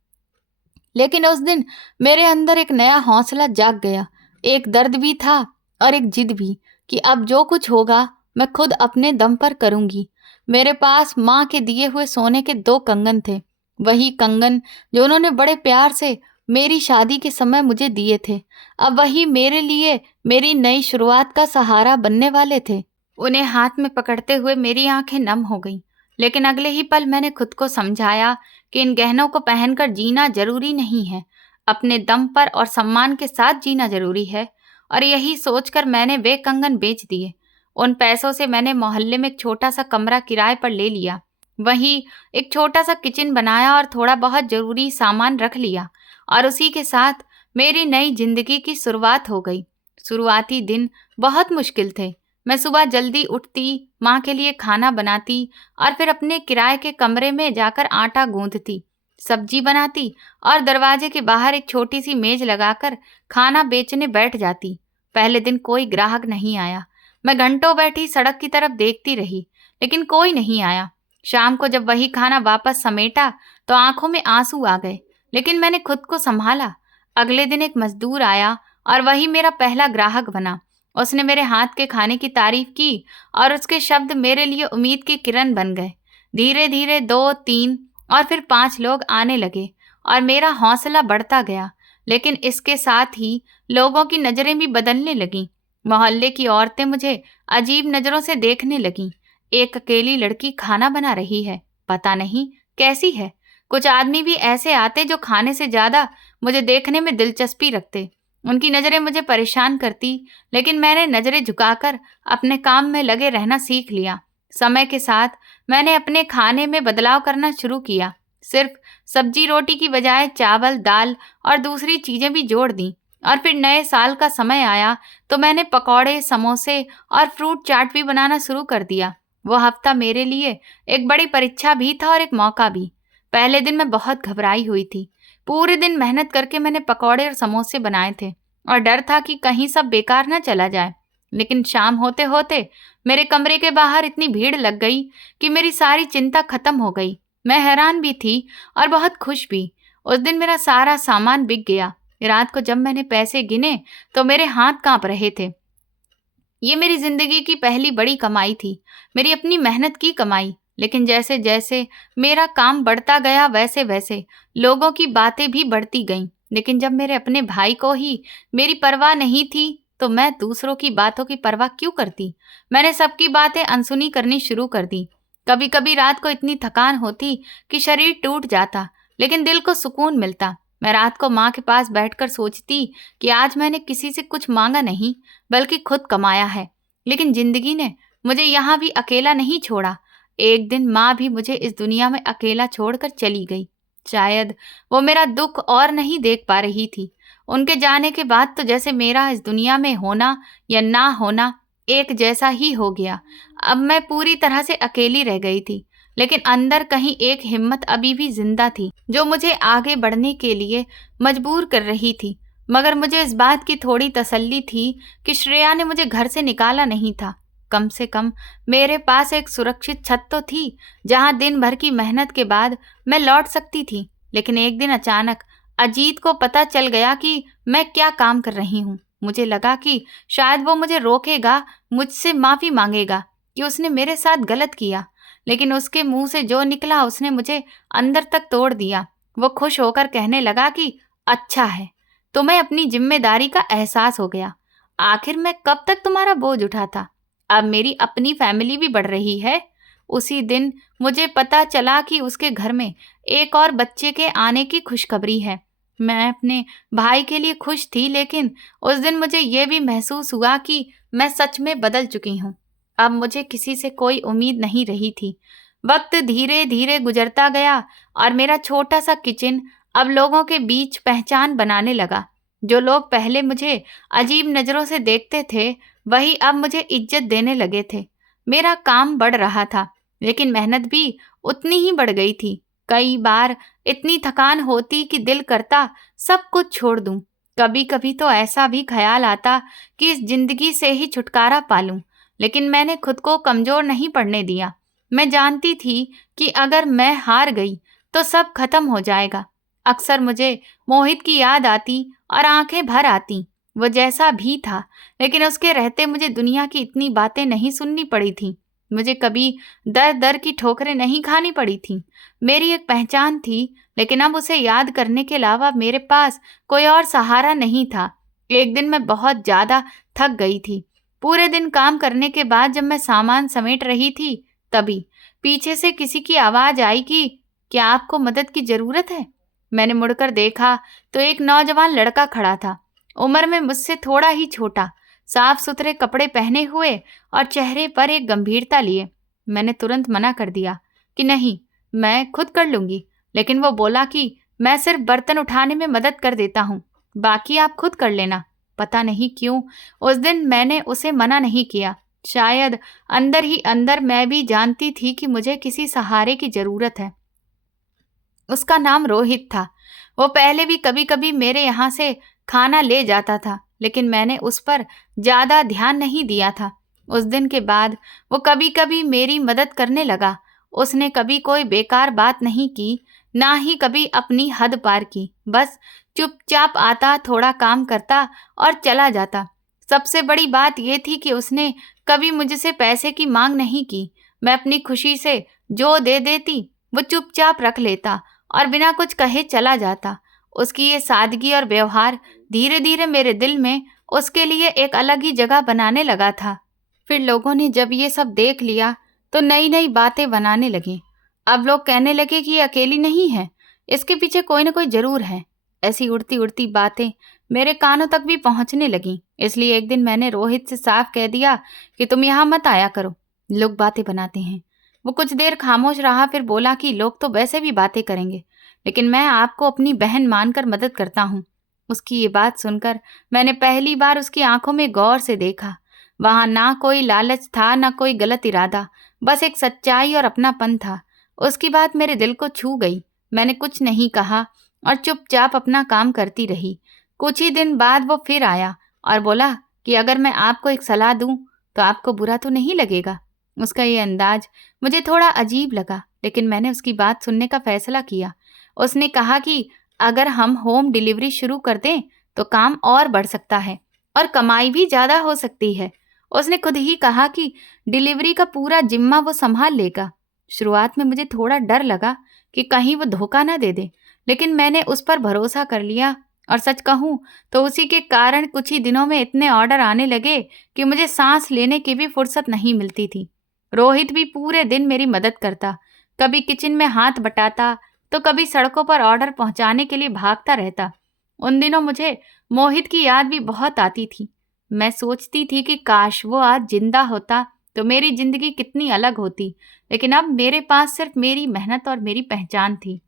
लेकिन उस दिन मेरे अंदर एक नया हौसला जाग गया। एक दर्द भी था और एक जिद भी कि अब जो कुछ होगा मैं खुद अपने दम पर करूंगी। मेरे पास माँ के दिए हुए सोने के 2 कंगन थे, वही कंगन जो उन्होंने बड़े प्यार से मेरी शादी के समय मुझे दिए थे। अब वही मेरे लिए मेरी नई शुरुआत का सहारा बनने वाले थे। उन्हें हाथ में पकड़ते हुए मेरी आंखें नम हो गईं, लेकिन अगले ही पल मैंने खुद को समझाया कि इन गहनों को पहनकर जीना जरूरी नहीं है, अपने दम पर और सम्मान के साथ जीना जरूरी है। और यही सोचकर मैंने वे कंगन बेच दिए। उन पैसों से मैंने मोहल्ले में एक छोटा सा कमरा किराए पर ले लिया, वहीं एक छोटा सा किचन बनाया और थोड़ा बहुत जरूरी सामान रख लिया, और उसी के साथ मेरी नई जिंदगी की शुरुआत हो गई। शुरुआती दिन बहुत मुश्किल थे। मैं सुबह जल्दी उठती, माँ के लिए खाना बनाती और फिर अपने किराए के कमरे में जाकर आटा गूंथती, सब्जी बनाती और दरवाजे के बाहर एक छोटी सी मेज लगाकर खाना बेचने बैठ जाती। पहले दिन कोई ग्राहक नहीं आया। मैं घंटों बैठी सड़क की तरफ देखती रही, लेकिन कोई नहीं आया। शाम को जब वही खाना वापस समेटा तो आंखों में आंसू आ गए, लेकिन मैंने खुद को संभाला। अगले दिन एक मजदूर आया और वही मेरा पहला ग्राहक बना। उसने मेरे हाथ के खाने की तारीफ की और उसके शब्द मेरे लिए उम्मीद की किरण बन गए। धीरे धीरे 2, 3 और फिर 5 लोग आने लगे और मेरा हौसला बढ़ता गया। लेकिन इसके साथ ही लोगों की नजरें भी बदलने लगीं। मोहल्ले की औरतें मुझे अजीब नजरों से देखने लगीं। एक अकेली लड़की खाना बना रही है, पता नहीं कैसी है। कुछ आदमी भी ऐसे आते जो खाने से ज्यादा मुझे देखने में दिलचस्पी रखते। उनकी नजरें मुझे परेशान करती, लेकिन मैंने नजरें झुकाकर अपने काम में लगे रहना सीख लिया। समय के साथ मैंने अपने खाने में बदलाव करना शुरू किया। सिर्फ सब्जी रोटी की बजाय चावल, दाल और दूसरी चीजें भी जोड़ दी। और फिर नए साल का समय आया तो मैंने पकौड़े, समोसे और फ्रूट चाट भी बनाना शुरू कर दिया। वो हफ्ता मेरे लिए एक बड़ी परीक्षा भी था और एक मौका भी। पहले दिन मैं बहुत घबराई हुई थी। पूरे दिन मेहनत करके मैंने पकौड़े और समोसे बनाए थे और डर था कि कहीं सब बेकार ना चला जाए। लेकिन शाम होते होते मेरे कमरे के बाहर इतनी भीड़ लग गई कि मेरी सारी चिंता खत्म हो गई। मैं हैरान भी थी और बहुत खुश भी। उस दिन मेरा सारा सामान बिक गया। रात को जब मैंने पैसे गिने तो मेरे हाथ कांप रहे थे। ये मेरी जिंदगी की पहली बड़ी कमाई थी, मेरी अपनी मेहनत की कमाई। लेकिन जैसे जैसे मेरा काम बढ़ता गया वैसे वैसे लोगों की बातें भी बढ़ती गईं। लेकिन जब मेरे अपने भाई को ही मेरी परवाह नहीं थी तो मैं दूसरों की बातों की परवाह क्यों करती। मैंने सबकी बातें अनसुनी करनी शुरू कर दी। कभी कभी रात को इतनी थकान होती कि शरीर टूट जाता, लेकिन दिल को सुकून मिलता। मैं रात को माँ के पास बैठकर सोचती कि आज मैंने किसी से कुछ मांगा नहीं, बल्कि खुद कमाया है। लेकिन जिंदगी ने मुझे यहाँ भी अकेला नहीं छोड़ा। एक दिन माँ भी मुझे इस दुनिया में अकेला छोड़कर चली गई। शायद वो मेरा दुख और नहीं देख पा रही थी। उनके जाने के बाद तो जैसे मेरा इस दुनिया में होना या ना होना एक जैसा ही हो गया। अब मैं पूरी तरह से अकेली रह गई थी, लेकिन अंदर कहीं एक हिम्मत अभी भी जिंदा थी जो मुझे आगे बढ़ने के लिए मजबूर कर रही थी। मगर मुझे इस बात की थोड़ी तसल्ली थी कि श्रेया ने मुझे घर से निकाला नहीं था। कम से कम मेरे पास एक सुरक्षित छत तो थी जहां दिन भर की मेहनत के बाद मैं लौट सकती थी। लेकिन एक दिन अचानक अजीत को पता चल गया कि मैं क्या काम कर रही हूँ। मुझे लगा कि शायद वो मुझे रोकेगा, मुझसे माफी मांगेगा कि उसने मेरे साथ गलत किया। लेकिन उसके मुंह से जो निकला उसने मुझे अंदर तक तोड़ दिया। वो खुश होकर कहने लगा कि अच्छा है, तुम्हें अपनी जिम्मेदारी का एहसास हो गया। आखिर मैं कब तक तुम्हारा बोझ उठाता। अब मेरी अपनी फैमिली भी बढ़ रही है। उसी दिन मुझे पता चला कि उसके घर में एक और बच्चे के आने की खुशखबरी है। मैं अपने भाई के लिए खुश थी, लेकिन उस दिन मुझे यह भी महसूस हुआ कि मैं सच में बदल चुकी हूँ। अब मुझे किसी से कोई उम्मीद नहीं रही थी। वक्त धीरे धीरे गुजरता गया और मेरा छोटा सा किचन अब लोगों के बीच पहचान बनाने लगा। जो लोग पहले मुझे अजीब नजरों से देखते थे, वही अब मुझे इज्जत देने लगे थे। मेरा काम बढ़ रहा था, लेकिन मेहनत भी उतनी ही बढ़ गई थी। कई बार इतनी थकान होती कि दिल करता सब कुछ छोड़ दूं। कभी कभी तो ऐसा भी ख्याल आता कि इस जिंदगी से ही छुटकारा पा लूं। लेकिन मैंने खुद को कमजोर नहीं पड़ने दिया। मैं जानती थी कि अगर मैं हार गई तो सब खत्म हो जाएगा। अक्सर मुझे मोहित की याद आती और आंखें भर आती। वो जैसा भी था, लेकिन उसके रहते मुझे दुनिया की इतनी बातें नहीं सुननी पड़ी थी। मुझे कभी दर दर की ठोकरें नहीं खानी पड़ी थी। मेरी एक पहचान थी, लेकिन अब उसे याद करने के अलावा मेरे पास कोई और सहारा नहीं था। एक दिन मैं बहुत ज्यादा थक गई थी। पूरे दिन काम करने के बाद जब मैं सामान समेट रही थी, तभी पीछे से किसी की आवाज आई कि क्या आपको मदद की जरूरत है। मैंने मुड़कर देखा तो एक नौजवान लड़का खड़ा था, उम्र में मुझसे थोड़ा ही छोटा, साफ सुथरे कपड़े पहने हुए और चेहरे पर एक गंभीरता लिए। मैंने तुरंत मना कर दिया कि नहीं, मैं खुद कर लूंगी। लेकिन वो बोला कि मैं सिर्फ बर्तन उठाने में मदद कर देता हूँ, बाकी आप खुद कर लेना। पता नहीं क्यों उस दिन मैंने उसे मना नहीं किया। शायद अंदर ही अंदर मैं भी जानती थी कि मुझे किसी सहारे की जरूरत है। उसका नाम रोहित था। वो पहले भी कभी कभी मेरे यहाँ से खाना ले जाता था, लेकिन मैंने उस पर ज्यादा ध्यान नहीं दिया था। उस दिन के बाद वो कभी कभी मेरी मदद करने लगा। उसने कभी कोई बेकार बात नहीं की, ना ही कभी अपनी हद पार की। बस चुपचाप आता, थोड़ा काम करता और चला जाता। सबसे बड़ी बात यह थी कि उसने कभी मुझसे पैसे की मांग नहीं की। मैं अपनी खुशी से जो दे देती वो चुपचाप रख लेता और बिना कुछ कहे चला जाता। उसकी ये सादगी और व्यवहार धीरे धीरे मेरे दिल में उसके लिए एक अलग ही जगह बनाने लगा था। फिर लोगों ने जब ये सब देख लिया तो नई नई बातें बनाने लगे। अब लोग कहने लगे कि ये अकेली नहीं है, इसके पीछे कोई ना कोई जरूर है। ऐसी उड़ती उड़ती बातें मेरे कानों तक भी पहुंचने लगी। इसलिए एक दिन मैंने रोहित से साफ कह दिया कि तुम यहाँ मत आया करो, लोग बातें बनाते हैं। वो कुछ देर खामोश रहा, फिर बोला कि लोग तो वैसे भी बातें करेंगे, लेकिन मैं आपको अपनी बहन मानकर मदद करता हूँ। उसकी ये बात सुनकर मैंने पहली बार उसकी आंखों में गौर से देखा। वहां ना कोई लालच था, ना कोई गलत इरादा, बस एक सच्चाई और अपनापन था। उसकी बात मेरे दिल को छू गई। मैंने कुछ नहीं कहा और चुपचाप अपना काम करती रही। कुछ ही दिन बाद वो फिर आया और बोला कि अगर मैं आपको एक सलाह दूं तो आपको बुरा तो नहीं लगेगा। उसका ये अंदाज मुझे थोड़ा अजीब लगा, लेकिन मैंने उसकी बात सुनने का फैसला किया। उसने कहा कि अगर हम होम डिलीवरी शुरू कर दें तो काम और बढ़ सकता है और कमाई भी ज्यादा हो सकती है। उसने खुद ही कहा कि डिलीवरी का पूरा जिम्मा वो संभाल लेगा। शुरुआत में मुझे थोड़ा डर लगा कि कहीं वो धोखा ना दे दे, लेकिन मैंने उस पर भरोसा कर लिया और सच कहूं तो उसी के कारण कुछ ही दिनों में इतने ऑर्डर आने लगे कि मुझे सांस लेने की भी फुर्सत नहीं मिलती थी। रोहित भी पूरे दिन मेरी मदद करता, कभी किचन में हाथ बटाता तो कभी सड़कों पर ऑर्डर पहुंचाने के लिए भागता रहता। उन दिनों मुझे मोहित की याद भी बहुत आती थी। मैं सोचती थी कि काश वो आज जिंदा होता तो मेरी जिंदगी कितनी अलग होती, लेकिन अब मेरे पास सिर्फ मेरी मेहनत और मेरी पहचान थी।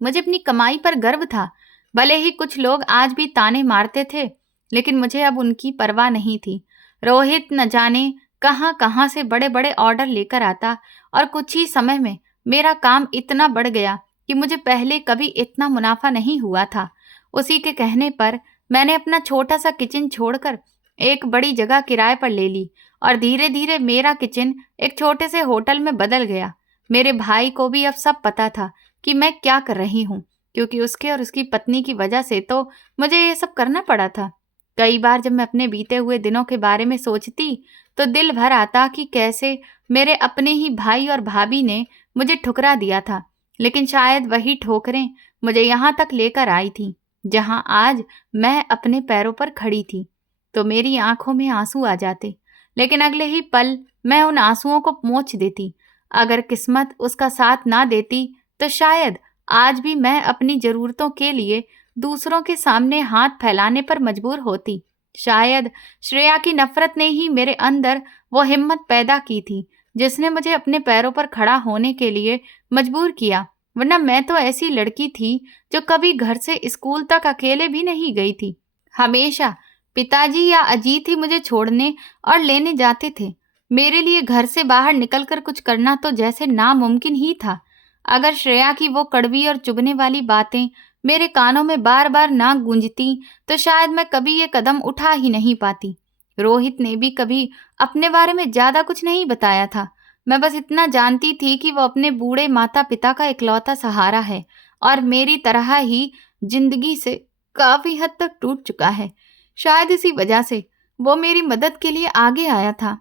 मुझे अपनी कमाई पर गर्व था। भले ही कुछ लोग आज भी ताने मारते थे, लेकिन मुझे अब उनकी परवाह नहीं थी। रोहित न जाने कहां कहां से बड़े बड़े ऑर्डर लेकर आता और कुछ ही समय में मेरा काम इतना बढ़ गया कि मुझे पहले कभी इतना मुनाफा नहीं हुआ था। उसी के कहने पर मैंने अपना छोटा सा किचन छोड़कर एक बड़ी जगह किराए पर ले ली और धीरे धीरे मेरा किचन एक छोटे से होटल में बदल गया। मेरे भाई को भी अब सब पता था कि मैं क्या कर रही हूँ, क्योंकि उसके और उसकी पत्नी की वजह से तो मुझे ये सब करना पड़ा था। कई बार जब मैं अपने बीते हुए दिनों के बारे में सोचती तो दिल भर आता कि कैसे मेरे अपने ही भाई और भाभी ने मुझे ठुकरा दिया था, लेकिन शायद वही ठोकरें मुझे यहाँ तक लेकर आई थी जहाँ आज मैं अपने पैरों पर खड़ी थी। तो मेरी आंखों में आंसू आ जाते, लेकिन अगले ही पल मैं उन आंसुओं को पोंछ देती। अगर किस्मत उसका साथ ना देती तो शायद आज भी मैं अपनी जरूरतों के लिए दूसरों के सामने हाथ फैलाने पर मजबूर होती। शायद श्रेया की नफरत ने ही मेरे अंदर वो हिम्मत पैदा की थी जिसने मुझे अपने पैरों पर खड़ा होने के लिए मजबूर किया, वरना मैं तो ऐसी लड़की थी जो कभी घर से स्कूल तक अकेले भी नहीं गई थी। हमेशा पिताजी या अजीत ही मुझे छोड़ने और लेने जाते थे। मेरे लिए घर से बाहर निकलकर कुछ करना तो जैसे नामुमकिन ही था। अगर श्रेया की वो कड़वी और चुभने वाली बातें मेरे कानों में बार बार ना गूंजती तो शायद मैं कभी ये कदम उठा ही नहीं पाती। रोहित ने भी कभी अपने बारे में ज्यादा कुछ नहीं बताया था। मैं बस इतना जानती थी कि वो अपने बूढ़े माता पिता का इकलौता सहारा है और मेरी तरह ही जिंदगी से काफी हद तक टूट चुका है। शायद इसी वजह से वो मेरी मदद के लिए आगे आया था।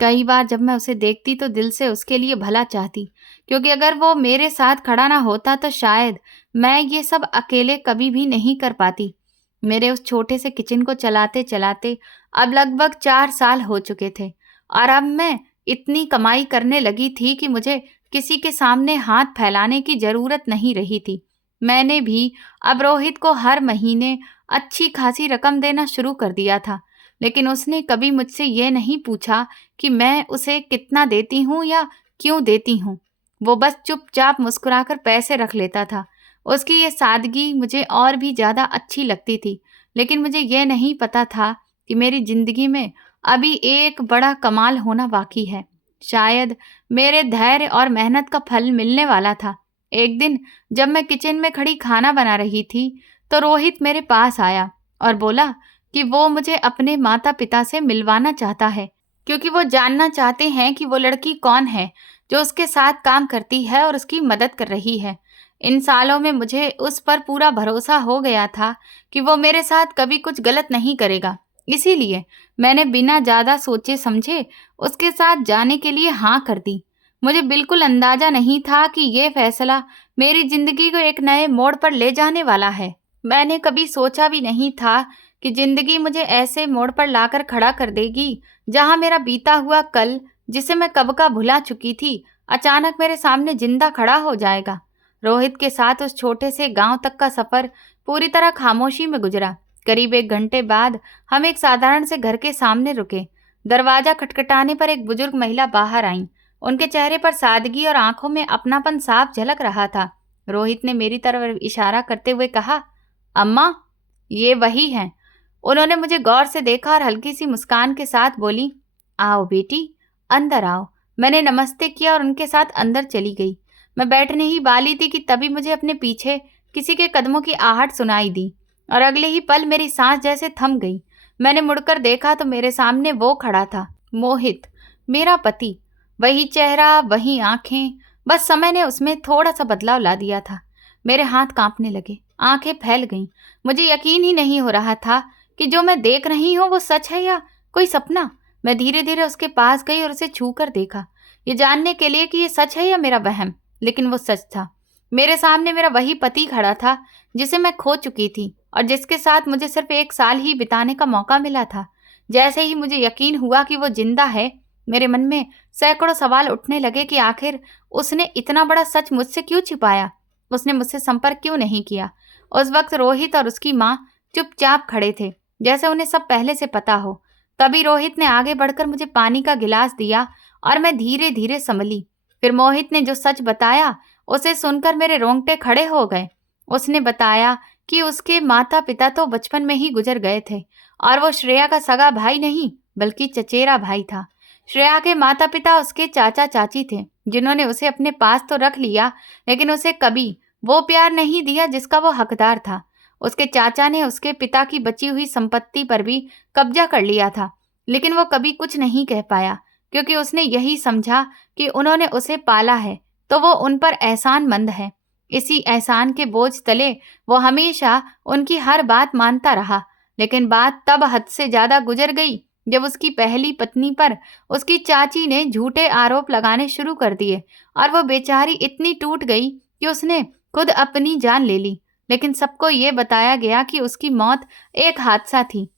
कई बार जब मैं उसे देखती तो दिल से उसके लिए भला चाहती, क्योंकि अगर वो मेरे साथ खड़ा ना होता तो शायद मैं ये सब अकेले कभी भी नहीं कर पाती। मेरे उस छोटे से किचन को चलाते चलाते अब लगभग 4 साल हो चुके थे और अब मैं इतनी कमाई करने लगी थी कि मुझे किसी के सामने हाथ फैलाने की जरूरत नहीं रही थी। मैंने भी अब रोहित को हर महीने अच्छी खासी रकम देना शुरू कर दिया था, लेकिन उसने कभी मुझसे ये नहीं पूछा कि मैं उसे कितना देती हूँ या क्यों देती हूँ। वो बस चुपचाप मुस्कुराकर पैसे रख लेता था। उसकी ये सादगी मुझे और भी ज्यादा अच्छी लगती थी, लेकिन मुझे ये नहीं पता था कि मेरी जिंदगी में अभी एक बड़ा कमाल होना बाकी है। शायद मेरे धैर्य और मेहनत का फल मिलने वाला था। एक दिन जब मैं किचन में खड़ी खाना बना रही थी तो रोहित मेरे पास आया और बोला कि वो मुझे अपने माता पिता से मिलवाना चाहता है, क्योंकि वो जानना चाहते हैं कि वो लड़की कौन है जो उसके साथ काम करती है और उसकी मदद कर रही है। इन सालों में मुझे उस पर पूरा भरोसा हो गया था कि वो मेरे साथ कभी कुछ गलत नहीं करेगा, इसीलिए मैंने बिना ज्यादा सोचे समझे उसके साथ जाने के लिए हाँ कर दी। मुझे बिल्कुल अंदाजा नहीं था कि ये फैसला मेरी जिंदगी को एक नए मोड़ पर ले जाने वाला है। मैंने कभी सोचा भी नहीं था कि जिंदगी मुझे ऐसे मोड़ पर लाकर खड़ा कर देगी जहां मेरा बीता हुआ कल, जिसे मैं कब का भुला चुकी थी, अचानक मेरे सामने जिंदा खड़ा हो जाएगा। रोहित के साथ उस छोटे से गांव तक का सफर पूरी तरह खामोशी में गुजरा। करीब 1 घंटे बाद हम एक साधारण से घर के सामने रुके। दरवाजा खटखटाने पर एक बुजुर्ग महिला बाहर आईं। उनके चेहरे पर सादगी और आंखों में अपनापन साफ झलक रहा था। रोहित ने मेरी तरफ इशारा करते हुए कहा, अम्मा, ये वही हैं। उन्होंने मुझे गौर से देखा और हल्की सी मुस्कान के साथ बोली, आओ बेटी, अंदर आओ। मैंने नमस्ते किया और उनके साथ अंदर चली गई। मैं बैठने ही वाली थी कि तभी मुझे अपने पीछे किसी के कदमों की आहट सुनाई दी और अगले ही पल मेरी सांस जैसे थम गई। मैंने मुड़कर देखा तो मेरे सामने वो खड़ा था, मोहित, मेरा पति। वही चेहरा, वही आंखें, बस समय ने उसमें थोड़ा सा बदलाव ला दिया था। मेरे हाथ कांपने लगे, आंखें फैल गईं। मुझे यकीन ही नहीं हो रहा था कि जो मैं देख रही हूँ वो सच है या कोई सपना। मैं धीरे धीरे उसके पास गई और उसे छू कर देखा, ये जानने के लिए कि ये सच है या मेरा वहम। लेकिन वो सच था। मेरे सामने मेरा वही पति खड़ा था जिसे मैं खो चुकी थी और जिसके साथ मुझे सिर्फ 1 साल ही बिताने का मौका मिला था। जैसे ही मुझे यकीन हुआ कि वो जिंदा है, मेरे मन में सैकड़ों सवाल उठने लगे कि आखिर उसने इतना बड़ा सच मुझसे क्यों छिपाया? उसने मुझसे संपर्क क्यों नहीं किया? उस वक्त रोहित और उसकी माँ चुपचाप खड़े थे, जैसे उन्हें सब पहले से पता हो। तभी रोहित ने आगे बढ़कर मुझे पानी का गिलास दिया और मैं धीरे धीरे संभली। फिर मोहित ने जो सच बताया, उसे सुनकर मेरे रोंगटे खड़े हो गए। उसने बताया कि उसके माता पिता तो बचपन में ही गुजर गए थे और वो श्रेया का सगा भाई नहीं बल्कि चचेरा भाई था। श्रेया के माता पिता उसके चाचा चाची थे, जिन्होंने उसे अपने पास तो रख लिया, लेकिन उसे कभी वो प्यार नहीं दिया जिसका वो हकदार था। उसके चाचा ने उसके पिता की बची हुई संपत्ति पर भी कब्जा कर लिया था, लेकिन वो कभी कुछ नहीं कह पाया, क्योंकि उसने यही समझा कि उन्होंने उसे पाला है तो वो उन पर एहसानमंद है। इसी एहसान के बोझ तले वो हमेशा उनकी हर बात मानता रहा। लेकिन बात तब हद से ज्यादा गुजर गई जब उसकी पहली पत्नी पर उसकी चाची ने झूठे आरोप लगाने शुरू कर दिए और वो बेचारी इतनी टूट गई कि उसने खुद अपनी जान ले ली। लेकिन सबको ये बताया गया कि उसकी मौत एक हादसा थी।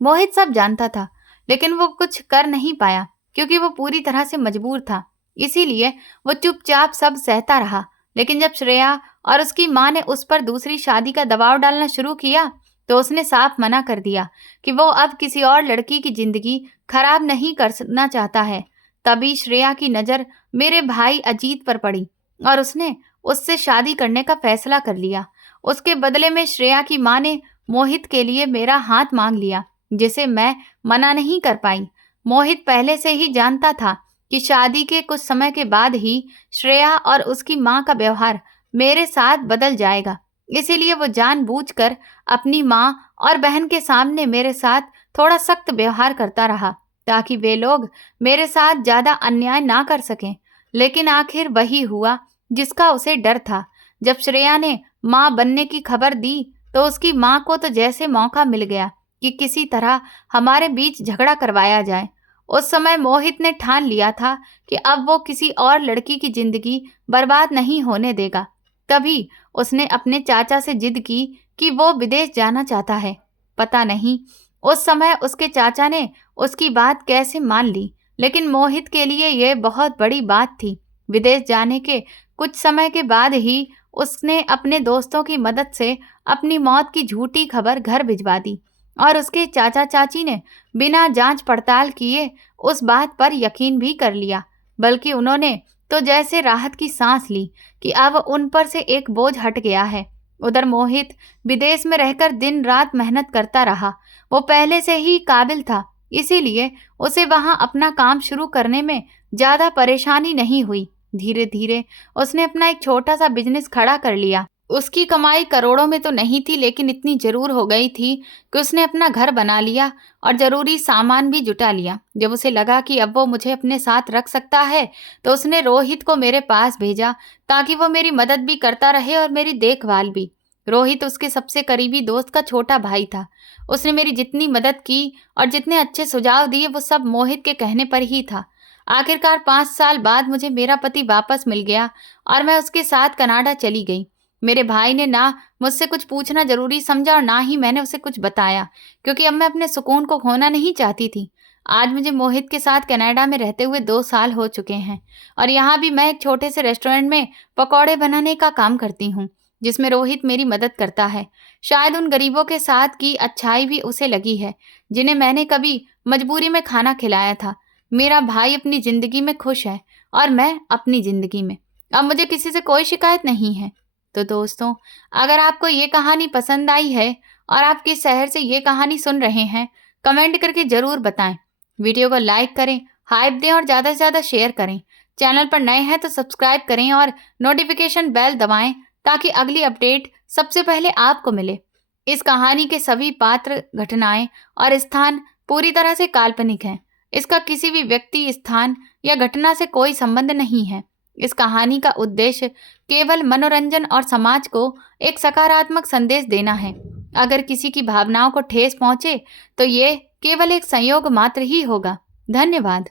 मोहित सब जानता था, लेकिन वो कुछ कर नहीं पाया क्योंकि वो पूरी तरह से मजबूर था। इसीलिए वो चुपचाप सब सहता रहा। लेकिन जब श्रेया और उसकी माँ ने उस पर दूसरी शादी का दबाव डालना शुरू किया, तो उसने साफ मना कर दिया कि वो अब किसी और लड़की की जिंदगी खराब नहीं करना चाहता है। तभी श्रेया की नज़र मेरे भाई अजीत पर पड़ी और उसने उससे शादी करने का फैसला कर लिया। उसके बदले में श्रेया की माँ ने मोहित के लिए मेरा हाथ मांग लिया, जिसे मैं मना नहीं कर पाई। मोहित पहले से ही जानता था कि शादी के कुछ समय के बाद ही श्रेया और उसकी माँ का व्यवहार मेरे साथ बदल जाएगा। इसीलिए वो जानबूझकर अपनी माँ और बहन के सामने मेरे साथ थोड़ा सख्त व्यवहार करता रहा, ताकि वे लोग मेरे साथ ज्यादा अन्याय ना कर सकें। लेकिन आखिर वही हुआ जिसका उसे डर था। जब श्रेया ने माँ बनने की खबर दी, तो उसकी माँ को तो जैसे मौका मिल गया कि किसी तरह हमारे बीच झगड़ा करवाया जाए। उस समय मोहित ने ठान लिया था कि अब वो किसी और लड़की की जिंदगी बर्बाद नहीं होने देगा। तभी उसने अपने चाचा से जिद की कि वो विदेश जाना चाहता है। पता नहीं उस समय उसके चाचा ने उसकी बात कैसे मान ली, लेकिन मोहित के लिए यह बहुत बड़ी बात थी। विदेश जाने के कुछ समय के बाद ही उसने अपने दोस्तों की मदद से अपनी मौत की झूठी खबर घर भिजवा दी और उसके चाचा चाची ने बिना जांच पड़ताल किए उस बात पर यकीन भी कर लिया। बल्कि उन्होंने तो जैसे राहत की सांस ली कि अब उन पर से एक बोझ हट गया है। उधर मोहित विदेश में रहकर दिन रात मेहनत करता रहा। वो पहले से ही काबिल था, इसीलिए उसे वहां अपना काम शुरू करने में ज्यादा परेशानी नहीं हुई। धीरे धीरे उसने अपना एक छोटा सा बिजनेस खड़ा कर लिया। उसकी कमाई करोड़ों में तो नहीं थी, लेकिन इतनी जरूर हो गई थी कि उसने अपना घर बना लिया और जरूरी सामान भी जुटा लिया। जब उसे लगा कि अब वो मुझे अपने साथ रख सकता है, तो उसने रोहित को मेरे पास भेजा ताकि वो मेरी मदद भी करता रहे और मेरी देखभाल भी। रोहित उसके सबसे करीबी दोस्त का छोटा भाई था। उसने मेरी जितनी मदद की और जितने अच्छे सुझाव दिए, वो सब मोहित के कहने पर ही था। आखिरकार 5 साल बाद मुझे मेरा पति वापस मिल गया और मैं उसके साथ कनाडा चली गई। मेरे भाई ने ना मुझसे कुछ पूछना जरूरी समझा और ना ही मैंने उसे कुछ बताया, क्योंकि अब मैं अपने सुकून को खोना नहीं चाहती थी। आज मुझे मोहित के साथ कनाडा में रहते हुए 2 साल हो चुके हैं और यहाँ भी मैं एक छोटे से रेस्टोरेंट में पकौड़े बनाने का काम करती हूँ, जिसमें रोहित मेरी मदद करता है। शायद उन गरीबों के साथ की अच्छाई भी उसे लगी है, जिन्हें मैंने कभी मजबूरी में खाना खिलाया था। मेरा भाई अपनी जिंदगी में खुश है और मैं अपनी जिंदगी में। अब मुझे किसी से कोई शिकायत नहीं है। तो दोस्तों, अगर आपको ये कहानी पसंद आई है और आप किस शहर से ये कहानी सुन रहे हैं, कमेंट करके जरूर बताएं। वीडियो को लाइक करें, हाइप दें और ज़्यादा से ज़्यादा शेयर करें। चैनल पर नए हैं तो सब्सक्राइब करें और नोटिफिकेशन बेल दबाएं ताकि अगली अपडेट सबसे पहले आपको मिले। इस कहानी के सभी पात्र, घटनाएं और स्थान पूरी तरह से काल्पनिक हैं। इसका किसी भी व्यक्ति, स्थान या घटना से कोई संबंध नहीं है। इस कहानी का उद्देश्य केवल मनोरंजन और समाज को एक सकारात्मक संदेश देना है। अगर किसी की भावनाओं को ठेस पहुंचे तो ये केवल एक संयोग मात्र ही होगा। धन्यवाद।